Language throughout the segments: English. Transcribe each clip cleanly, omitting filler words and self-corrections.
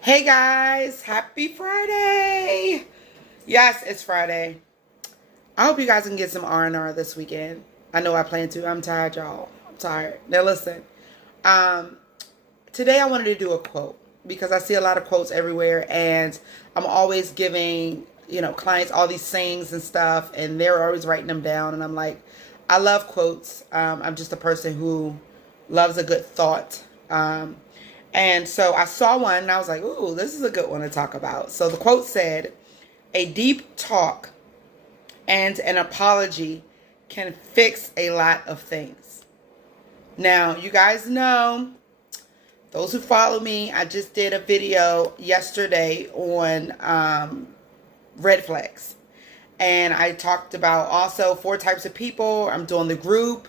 Hey guys, happy Friday. Yes, it's Friday. I hope you guys can get some R&R this weekend. I know I plan to. I'm tired, y'all. I'm tired. Now listen. Um, Today I wanted to do a quote because I see a lot of quotes everywhere and I'm always giving, clients all these sayings and stuff and they're always writing them down and I'm like, I love quotes. I'm just a person who loves a good thought. And so I saw one and I was like, ooh, this is a good one to talk about. So the quote said, a deep talk and an apology can fix a lot of things. Now, you guys know, those who follow me, I just did a video yesterday on red flags. And I talked about also 4 types of people. I'm doing the group.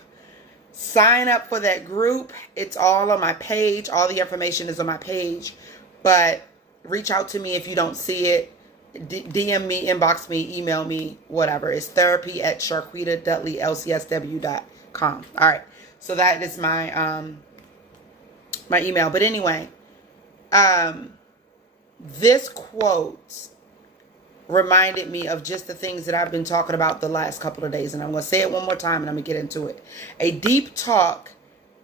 Sign up for that group. It's all on my page. All the information is on my page. But reach out to me if you don't see it. DM me, inbox me, email me, whatever. It's therapy@sharquitadudleylcsw.com. All right. So that is my my email. But anyway, this quote reminded me of just the things that I've been talking about the last couple of days. And I'm going to say it one more time and I'm going to get into it. A deep talk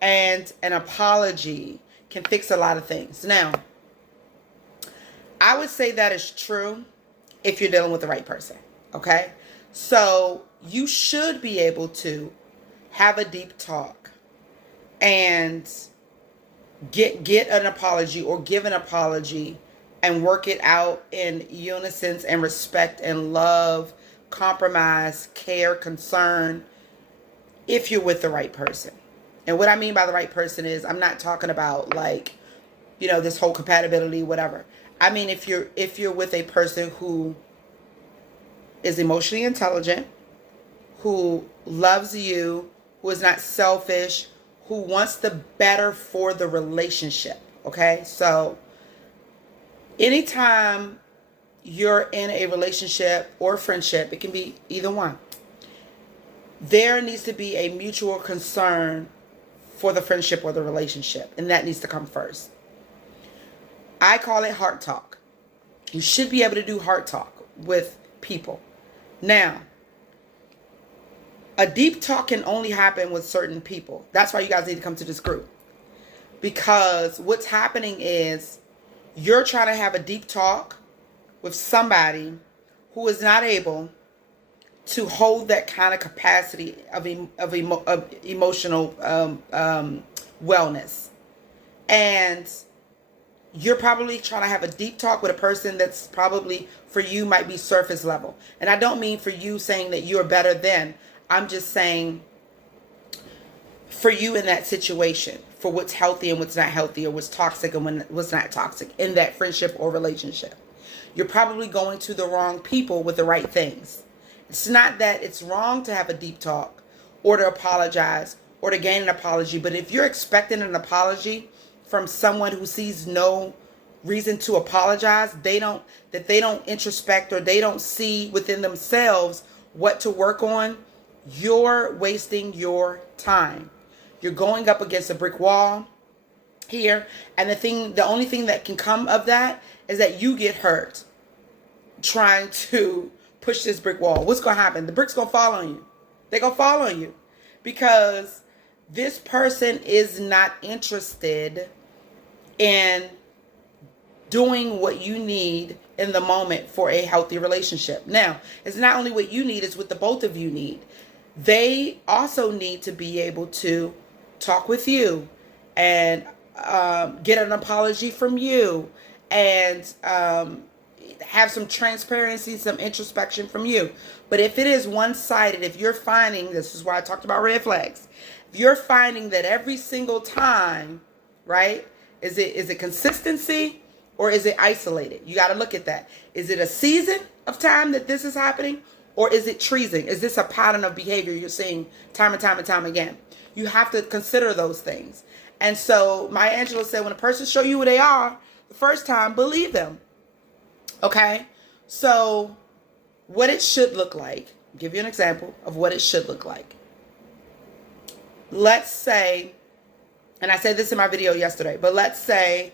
and an apology can fix a lot of things. Now, I would say that is true if you're dealing with the right person. Okay? So you should be able to have a deep talk and get an apology or give an apology and work it out in unison and respect and love, compromise, care, concern, if you're with the right person. And what I mean by the right person is, I'm not talking about like, this whole compatibility, whatever. I mean, if you're with a person who is emotionally intelligent, who loves you, who is not selfish, who wants the better for the relationship. Okay? So anytime you're in a relationship or friendship, it can be either one, there needs to be a mutual concern for the friendship or the relationship, and that needs to come first. I call it heart talk. You should be able to do heart talk with people. Now, a deep talk can only happen with certain people. That's why you guys need to come to this group. Because what's happening is you're trying to have a deep talk with somebody who is not able to hold that kind of capacity of emotional wellness. And you're probably trying to have a deep talk with a person that's probably for you might be surface level. And I don't mean for you saying that you're better than. I'm just saying for you in that situation, for what's healthy and what's not healthy, or what's toxic and what's not toxic in that friendship or relationship. You're probably going to the wrong people with the right things. It's not that it's wrong to have a deep talk or to apologize or to gain an apology, but if you're expecting an apology from someone who sees no reason to apologize, they don't introspect or they don't see within themselves what to work on, you're wasting your time. You're going up against a brick wall here. And the only thing that can come of that is that you get hurt trying to push this brick wall. What's going to happen? The brick's going to fall on you. They're going to fall on you because this person is not interested in doing what you need in the moment for a healthy relationship. Now, it's not only what you need, it's what the both of you need. They also need to be able to talk with you and get an apology from you and have some transparency, some introspection from you. But if it is one-sided, if you're finding, this is why I talked about red flags, if you're finding that every single time, right, is it consistency or is it isolated? You got to look at that. Is it a season of time that this is happening? Or is it treason? Is this a pattern of behavior you're seeing time and time and time again? You have to consider those things. And so Maya Angelou said, when a person show you who they are the first time, believe them. Okay? So what it should look like, I'll give you an example of what it should look like. Let's say, and I said this in my video yesterday, but let's say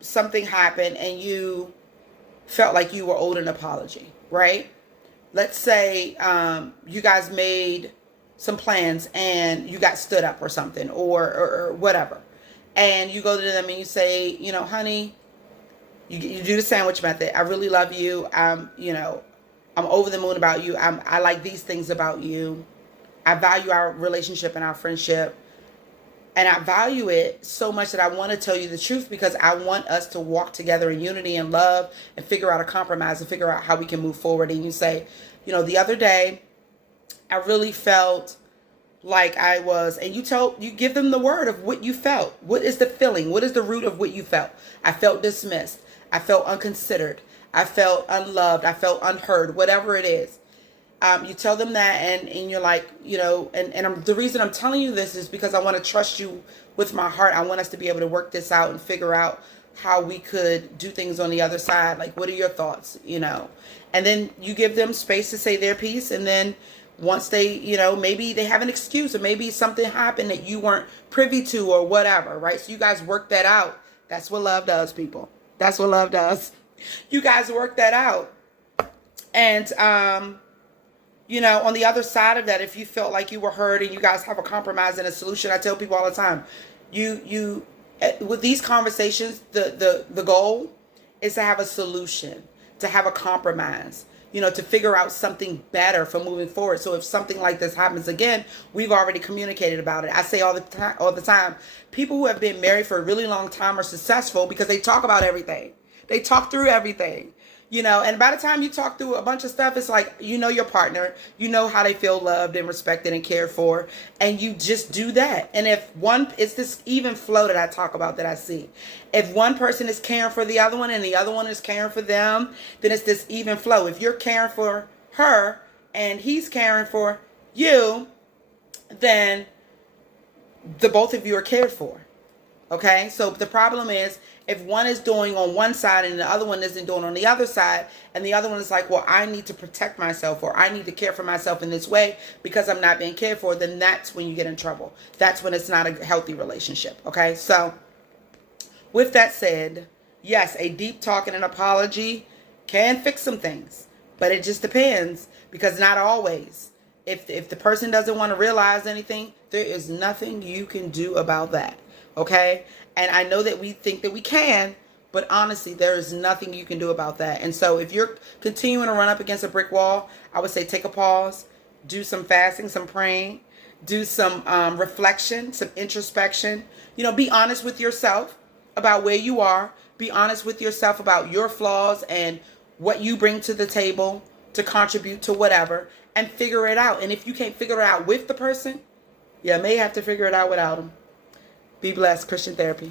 something happened and you felt like you were owed an apology, right? Let's say you guys made some plans and you got stood up or something, or whatever. And you go to them and you say, honey, you do the sandwich method. I really love you. I'm over the moon about you. I like these things about you. I value our relationship and our friendship. And I value it so much that I want to tell you the truth, because I want us to walk together in unity and love and figure out a compromise and figure out how we can move forward. And you say, the other day, I really felt like I was, and you give them the word of what you felt. What is the feeling? What is the root of what you felt? I felt dismissed. I felt unconsidered. I felt unloved. I felt unheard, whatever it is. You tell them that, and you're like, the reason I'm telling you this is because I want to trust you with my heart. I want us to be able to work this out and figure out how we could do things on the other side. Like, what are your thoughts, And then you give them space to say their piece, and then once they, maybe they have an excuse, or maybe something happened that you weren't privy to or whatever, right? So you guys work that out. That's what love does, people. That's what love does. You guys work that out. And, on the other side of that, if you felt like you were hurt and you guys have a compromise and a solution, I tell people all the time, with these conversations, the goal is to have a solution, to have a compromise, to figure out something better for moving forward. So if something like this happens again, we've already communicated about it. I say all the time, people who have been married for a really long time are successful because they talk about everything. They talk through everything. And by the time you talk through a bunch of stuff, it's like, your partner, how they feel loved and respected and cared for, and you just do that. And if it's this even flow that I talk about, that I see. If one person is caring for the other one and the other one is caring for them, then it's this even flow. If you're caring for her and he's caring for you, then the both of you are cared for. Okay, so the problem is if one is doing on one side and the other one isn't doing on the other side, and the other one is like, well, I need to protect myself, or I need to care for myself in this way because I'm not being cared for, then that's when you get in trouble. That's when it's not a healthy relationship. Okay, so with that said, yes, a deep talk and an apology can fix some things, but it just depends, because not always. If the person doesn't want to realize anything, there is nothing you can do about that. Okay? And I know that we think that we can, but honestly, there is nothing you can do about that. And so if you're continuing to run up against a brick wall, I would say take a pause, do some fasting, some praying, do some reflection, some introspection. Be honest with yourself about where you are. Be honest with yourself about your flaws and what you bring to the table to contribute to whatever, and figure it out. And if you can't figure it out with the person, you may have to figure it out without them. Be blessed. Christian Therapy.